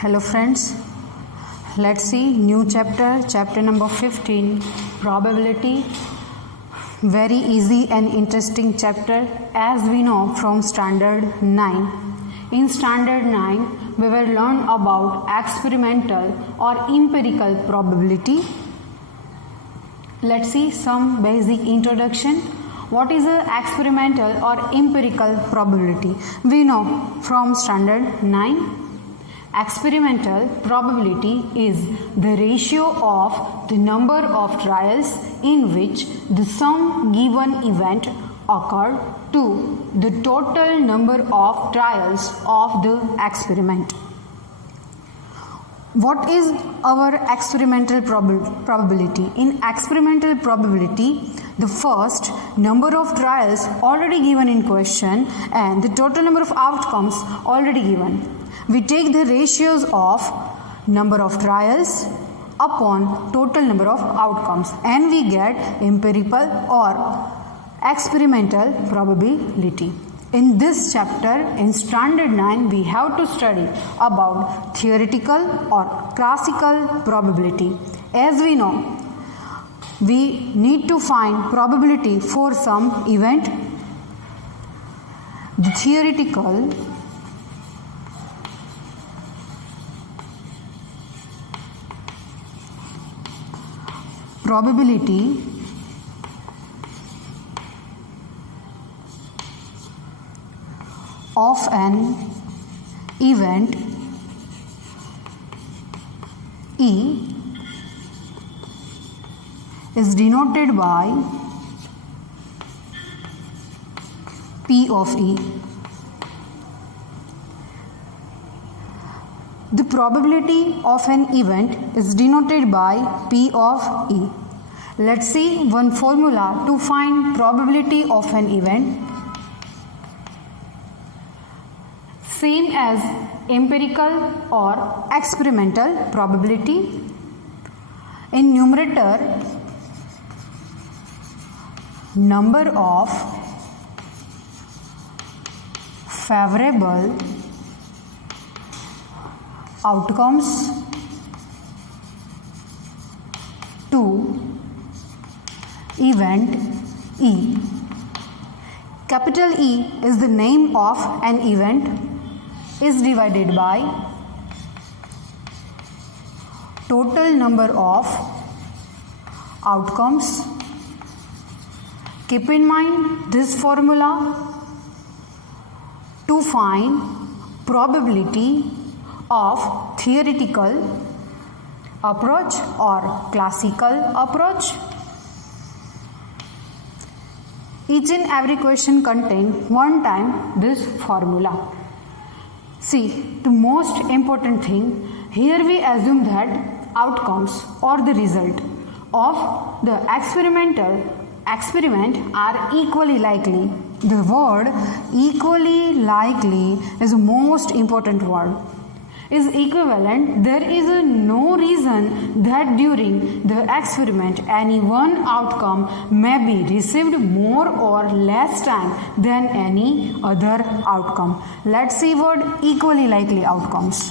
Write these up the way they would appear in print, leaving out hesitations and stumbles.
Hello friends, let's see new chapter number 15, probability. Very easy and interesting chapter as we know from standard 9. In standard 9 we will learn about experimental or empirical probability. Let's see some basic introduction. What is an experimental or empirical probability? We know from standard 9. Experimental probability is the ratio of the number of trials in which the some given event occurred to the total number of trials of the experiment. What is our experimental probability? In experimental probability, the first number of trials already given in question and the total number of outcomes already given. We take the ratios of number of trials upon total number of outcomes and we get empirical or experimental probability. In this chapter, in standard 9, we have to study about theoretical or classical probability. As we know, we need to find probability for some event. The theoretical probability of an event E is denoted by P of E. The probability of an event is denoted by P of E. Let's see one formula to find probability of an event. Same as empirical or experimental probability. In numerator, number of favorable outcomes to event E. Capital E is the name of an event is divided by total number of outcomes. Keep in mind this formula to find probability of theoretical approach or classical approach. Each and every question contains one time this formula. See, the most important thing, here we assume that outcomes or the result of the experiment are equally likely. The word equally likely is the most important word. Is equivalent, there is no reason that during the experiment any one outcome may be received more or less time than any other outcome. Let's see word equally likely outcomes.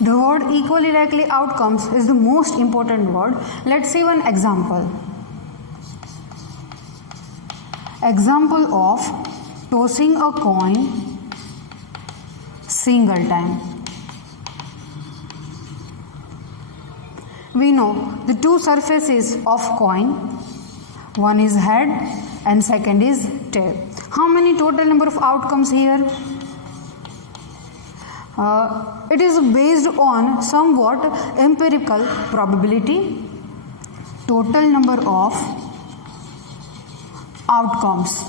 The word equally likely outcomes is the most important word. Let's see one example. Example of tossing a coin single time. We know the two surfaces of coin, one is head and second is tail. How many total number of outcomes here? It is based on somewhat empirical probability. Total number of outcomes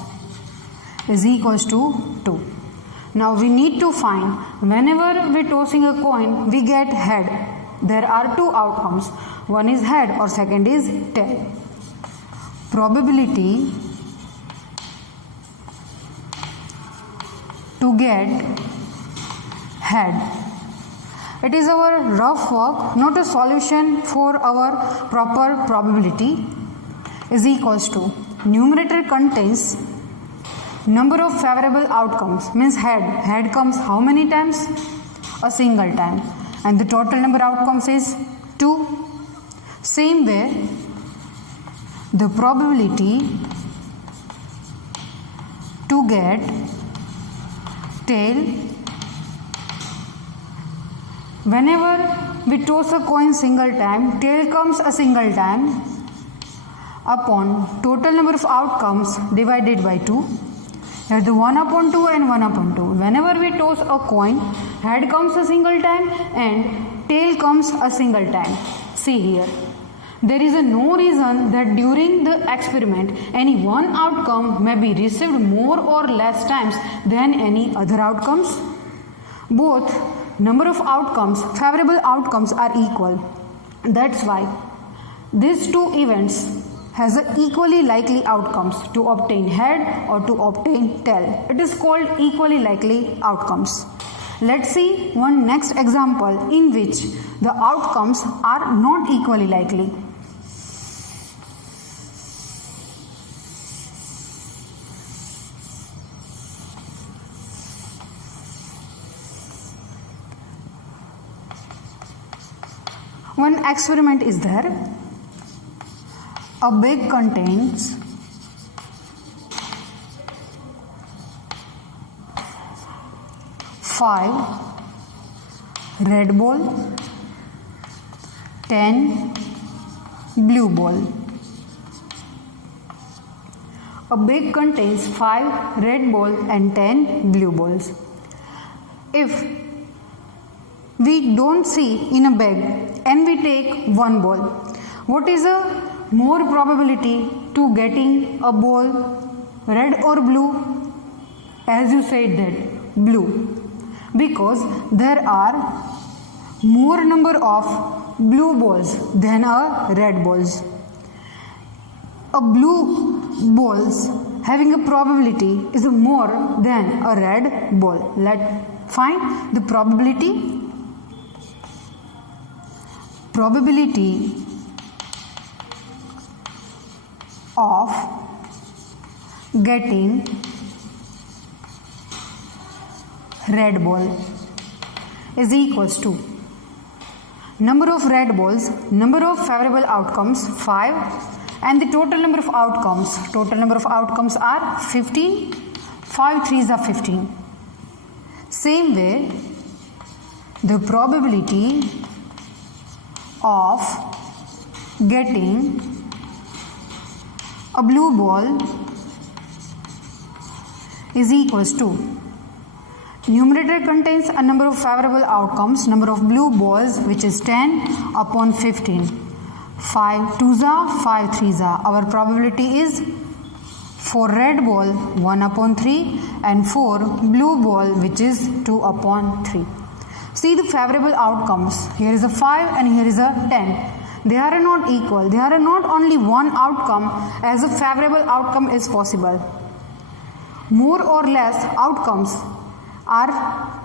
is equals to 2. Now we need to find whenever we tossing a coin we get head. There are two outcomes. One is head or second is tail. Probability to get head. It is our rough work, not a solution for our proper probability. is equals to numerator contains number of favorable outcomes, means head comes how many times? A single time, and the total number of outcomes is 2. Same way, the probability to get tail, whenever we toss a coin single time, tail comes a single time upon total number of outcomes divided by 2. Here the 1 upon 2 and 1 upon 2. Whenever we toss a coin, head comes a single time and tail comes a single time. See here. There is no reason that during the experiment any one outcome may be received more or less times than any other outcomes. Both number of outcomes, favorable outcomes are equal. That's why these two events has equally likely outcomes to obtain head or to obtain tail. It is called equally likely outcomes. Let's see one next example in which the outcomes are not equally likely. One experiment is there. A bag contains 5 red ball, 10 blue ball. A bag contains 5 red ball and 10 blue balls. If we don't see in a bag and we take one ball, what is a more probability to getting a ball, red or blue? As you said that blue, because there are more number of blue balls than a red balls. A blue balls having a probability is more than a red ball. Let's find the probability. Probability of getting red ball is equals to number of red balls, number of favorable outcomes 5, and the total number of outcomes. Total number of outcomes are 15. 5 3s are 15. Same way, the probability of getting a blue ball is equals to numerator contains a number of favorable outcomes, number of blue balls, which is 10 upon 15. 5 2s are, 5 3s are. Our probability is 4 red ball 1 upon 3 and 4 blue ball, which is 2 upon 3. See the favorable outcomes. Here is a 5 and here is a 10. They are not equal. They are not only one outcome, as a favorable outcome is possible. More or less outcomes are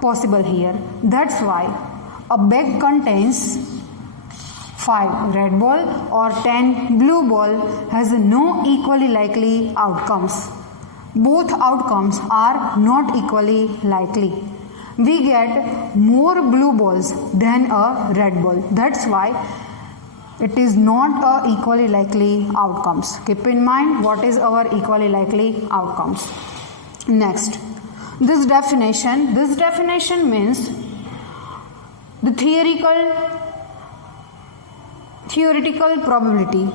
possible here. That's why a bag contains 5 red ball or 10 blue ball has no equally likely outcomes. Both outcomes are not equally likely. We get more blue balls than a red ball. That's why it is not a equally likely outcomes. Keep in mind what is our equally likely outcomes. Next, this definition means the theoretical probability.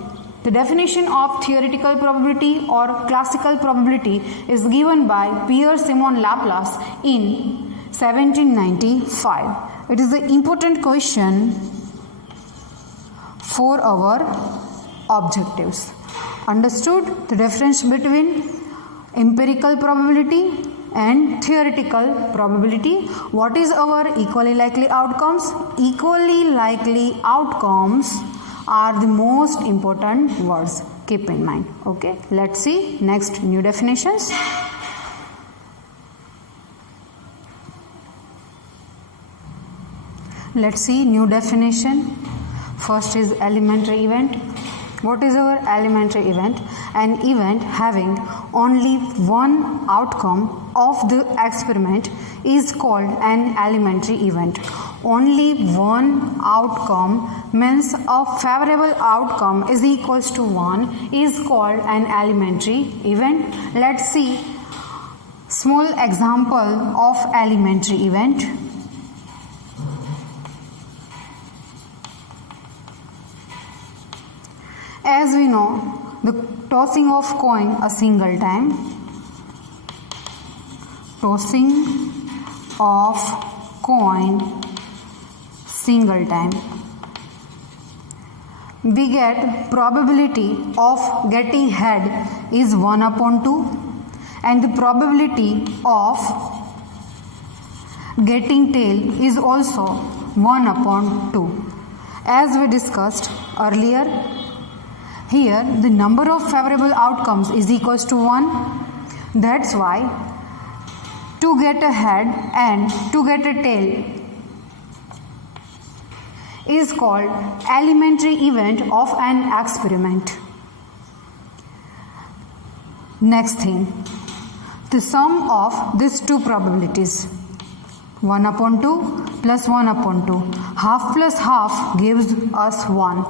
The definition of theoretical probability or classical probability is given by Pierre-Simon Laplace in 1795. It is an important question for our objectives. Understood the difference between empirical probability and theoretical probability? What is our equally likely outcomes? Equally likely outcomes are the most important words. Keep in mind. Okay, let's see next new definitions. Let's see new definition. First is elementary event. What is our elementary event? An event having only one outcome of the experiment is called an elementary event. Only one outcome means a favorable outcome is equals to 1 is called an elementary event. Let's see small example of elementary event. As we know, the tossing of coin a single time, tossing of coin single time, we get probability of getting head is 1 upon 2 and the probability of getting tail is also 1 upon 2. As we discussed earlier, here the number of favorable outcomes is equals to 1. That's why to get a head and to get a tail is called elementary event of an experiment. Next thing, the sum of these two probabilities, 1 upon 2 plus 1 upon 2, half plus half gives us 1.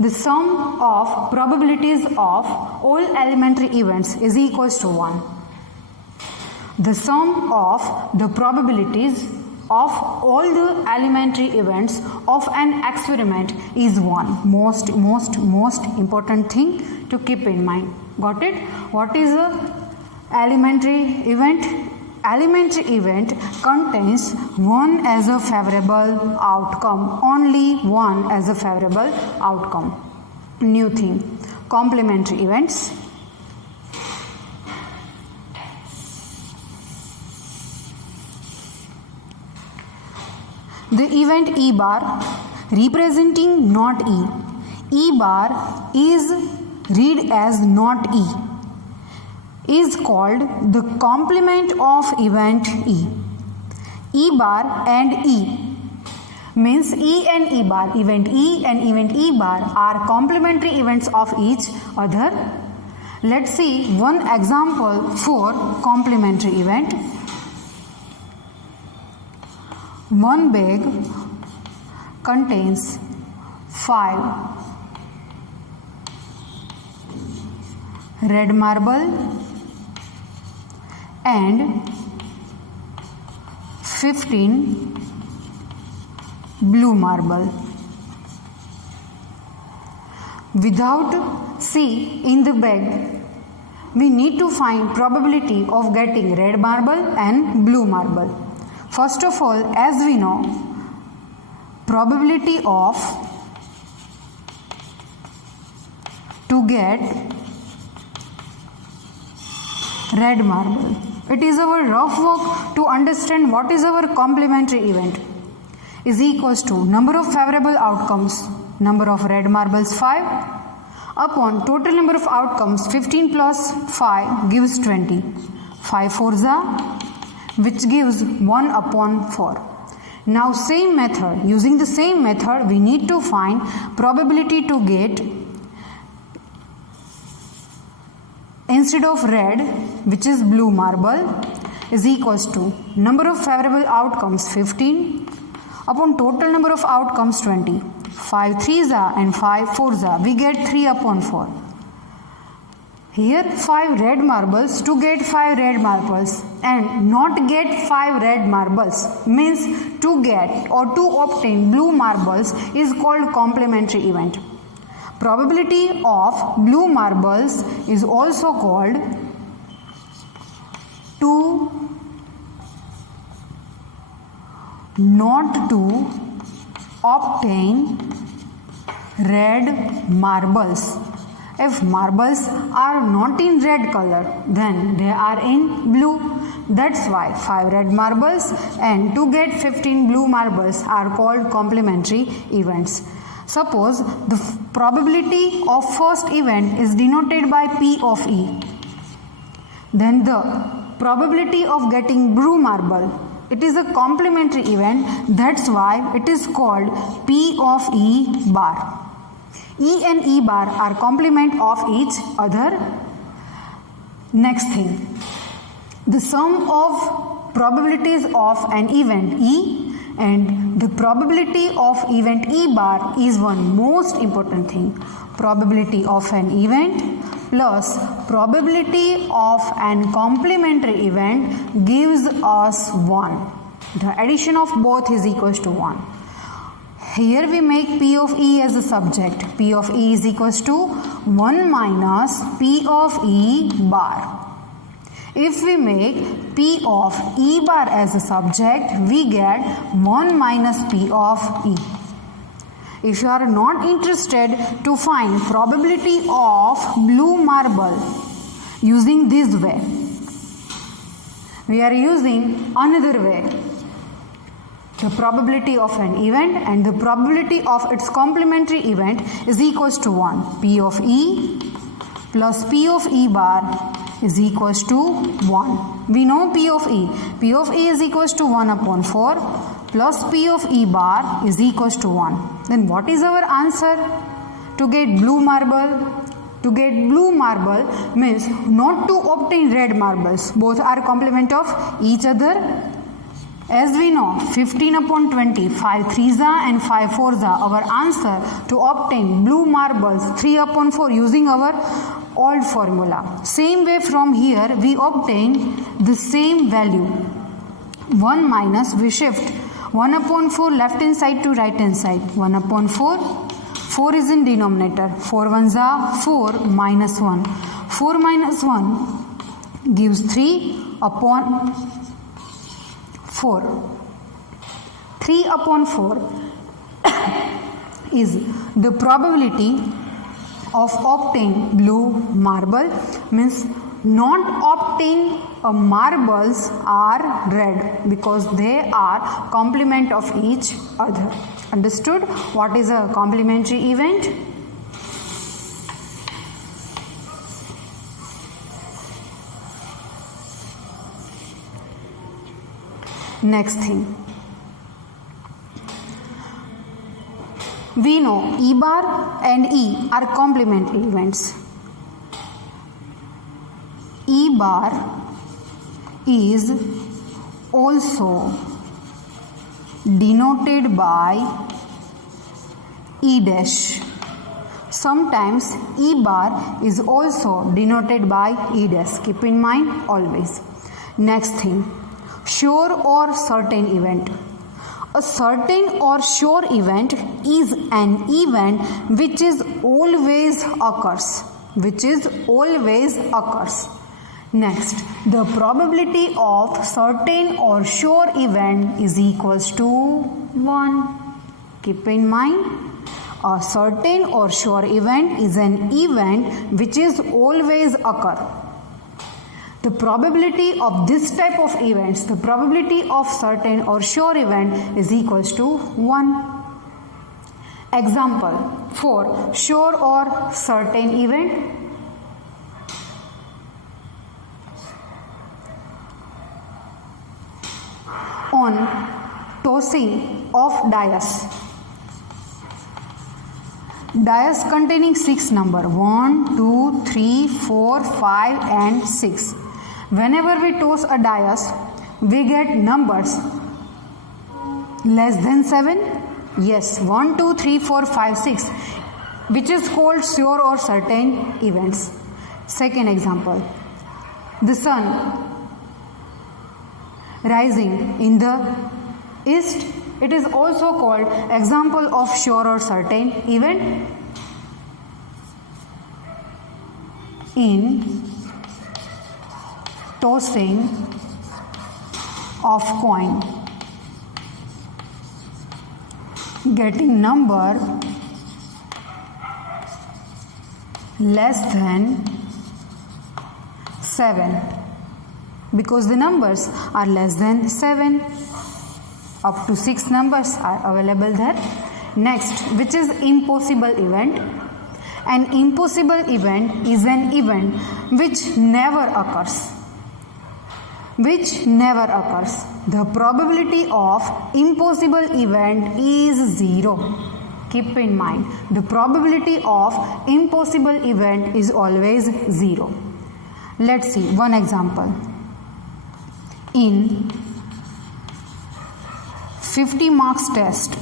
The sum of probabilities of all elementary events is equals to 1. The sum of the probabilities of all the elementary events of an experiment is 1. Most important thing to keep in mind. Got it? What is a elementary event? Elementary event contains one as a favorable outcome, only one as a favorable outcome. New thing, complementary events. The event E bar representing not E. E bar is read as not E, is called the complement of event E. E bar and E means E and E bar, event E and event E bar are complementary events of each other. Let's see one example for complementary event. One bag contains 5 red marble and 15 blue marble. Without C in the bag, we need to find probability of getting red marble and blue marble. First of all, as we know, probability of to get red marble. It is our rough work to understand what is our complementary event. Is equals to number of favorable outcomes, number of red marbles 5 upon total number of outcomes 15 plus 5 gives 20. 5 fours are, which gives 1 upon 4. Now same method, using the same method we need to find probability to get instead of red, which is blue marble, is equals to number of favorable outcomes 15 upon total number of outcomes 20. 5 threes are and 5 fours are, we get 3 upon 4. Here 5 red marbles, to get 5 red marbles and not get 5 red marbles means to get or to obtain blue marbles is called complementary event. Probability of blue marbles is also called to not to obtain red marbles. If marbles are not in red color, then they are in blue. That's why 5 red marbles and to get 15 blue marbles are called complementary events. Suppose the probability of first event is denoted by P of E. Then the probability of getting blue marble, it is a complementary event. That's why it is called P of E bar. E and E bar are complement of each other. Next thing, the sum of probabilities of an event E and the probability of event E bar is one most important thing. Probability of an event plus probability of an complementary event gives us 1. The addition of both is equals to 1. Here we make P of E as a subject. P of E is equals to 1 minus P of E bar. If we make P of E bar as a subject, we get 1 minus P of E. If you are not interested to find probability of blue marble using this way, we are using another way. The probability of an event and the probability of its complementary event is equals to 1. P of E plus P of E bar is equals to 1. We know P of E. P of E is equals to 1 upon 4 plus P of E bar is equals to 1. Then what is our answer? To get blue marble. To get blue marble means not to obtain red marbles. Both are complement of each other. As we know, 15 upon 20, 5 3s and 5 4s. Our answer to obtain blue marbles 3 upon 4 using our old formula. Same way from here we obtain the same value. 1 minus, we shift 1 upon 4 left hand side to right hand side. 1 upon 4. 4 is in denominator. 4 1s are 4 minus 1. 4 minus 1 gives 3 upon 4. 3 upon 4 is the probability of obtaining blue marble, means not obtain marbles are red because they are complement of each other. Understood? What is a complementary event? Next thing, we know E bar and E are complementary events. E bar is also denoted by E dash. Sometimes E bar is also denoted by E dash. Keep in mind always. Next thing, sure or certain event. A certain or sure event is an event which is always occurs. Which is always occurs. Next, the probability of certain or sure event is equals to 1. Keep in mind, a certain or sure event is an event which is always occur. The probability of this type of events, the probability of certain or sure event is equals to 1. Example for sure or certain event. On tossing of dice. Dice containing 6 numbers 1, 2, 3, 4, 5 and 6. Whenever we toss a dice, we get numbers less than 7. Yes, 1, 2, 3, 4, 5, 6, which is called sure or certain events. Second example, the sun rising in the east. It is also called example of sure or certain event. In tossing of coin, getting number less than 7, because the numbers are less than 7. Up to 6 numbers are available there. Next, which is impossible event. An impossible event is an event which never occurs. Which never occurs. The probability of impossible event is 0. Keep in mind, the probability of impossible event is always 0. Let's see one example. In 50 marks test,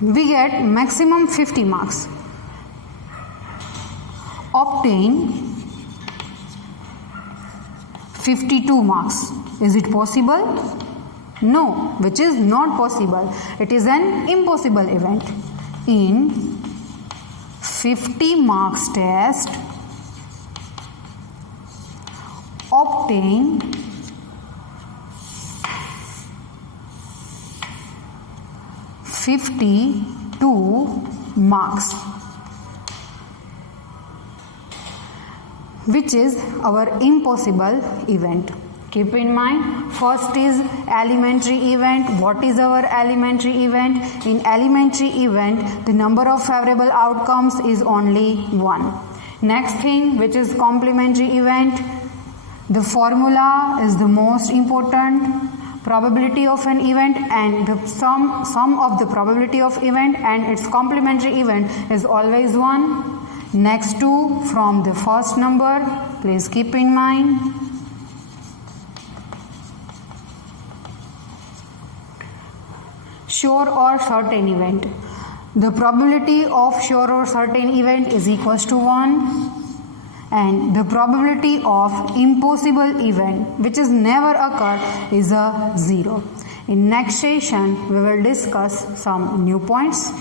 we get maximum 50 marks. Obtain 52 marks. Is it possible? No, which is not possible. It is an impossible event. In 50 marks test, obtain 52 marks, which is our impossible event. Keep in mind, first is elementary event. What is our elementary event? In elementary event, the number of favorable outcomes is only 1. Next thing, which is complementary event, the formula is the most important. Probability of an event and the sum of the probability of event and its complementary event is always 1. Next two from the first number, please keep in mind. Sure or certain event. The probability of sure or certain event is equals to 1, and the probability of impossible event, which is never occur, is a 0. In next session, we will discuss some new points.